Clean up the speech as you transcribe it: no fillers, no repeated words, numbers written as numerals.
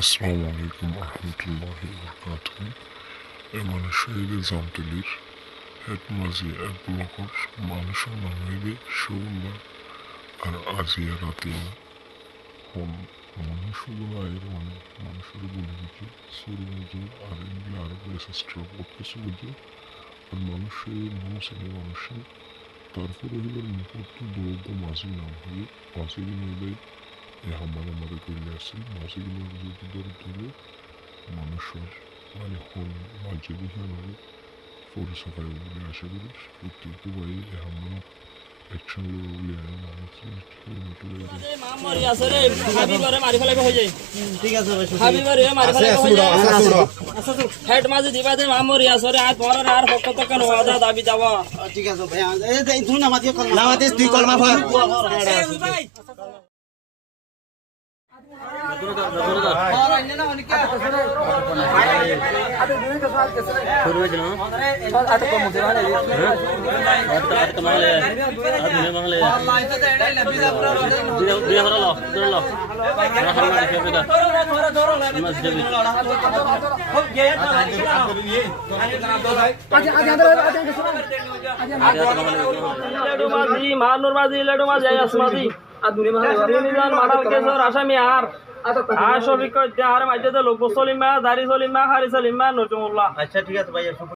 আসসালামু আলাইকুম রহমতুল্লাহি ওবরাকাতুহু। এমন শহীদে জামতলির হেড মাঝি ব্লকর মানুষের নামে শুভা আর আজিয়া রাতিয়া হন মানুষগুলো এর অনেক মানুষের বলে দিকে সুর বুঝে আর এগুলো আরো রেসেস্ট্রা বহুত কিছু বুঝে আর মানুষের মানুষের মানুষের তারপরে হইল মুহূর্ত দৌড় মাঝি নাম হয়ে মাঝি নিয়ে হামারে মারে করলে আসে মাঝিগুলো ধরে ধরে মানুষের মানে হল মাঝে দেখে আমাকে পরিষেবায় বলে আশা করি প্রত্যেকটি ভাই হামানো একসঙ্গে বলে হেড মাঝে দিবা দে মামরি আসরে আজ পরার আর ফকত কেন ওয়াদা দাবি যাওয়া ঠিক আছে ভাই এই দুই নামাজ নামাজ দুই কলমা পড় মানুর মাঝি লেডু মাঝি আসমাজি তিনজন মাডাল কেসর আসামি আর আর সবিক আর মাঝে লোক সলিমা দারি সলিমা হারি সলিমা নজমুল্লাহ। আচ্ছা ঠিক আছে ভাই।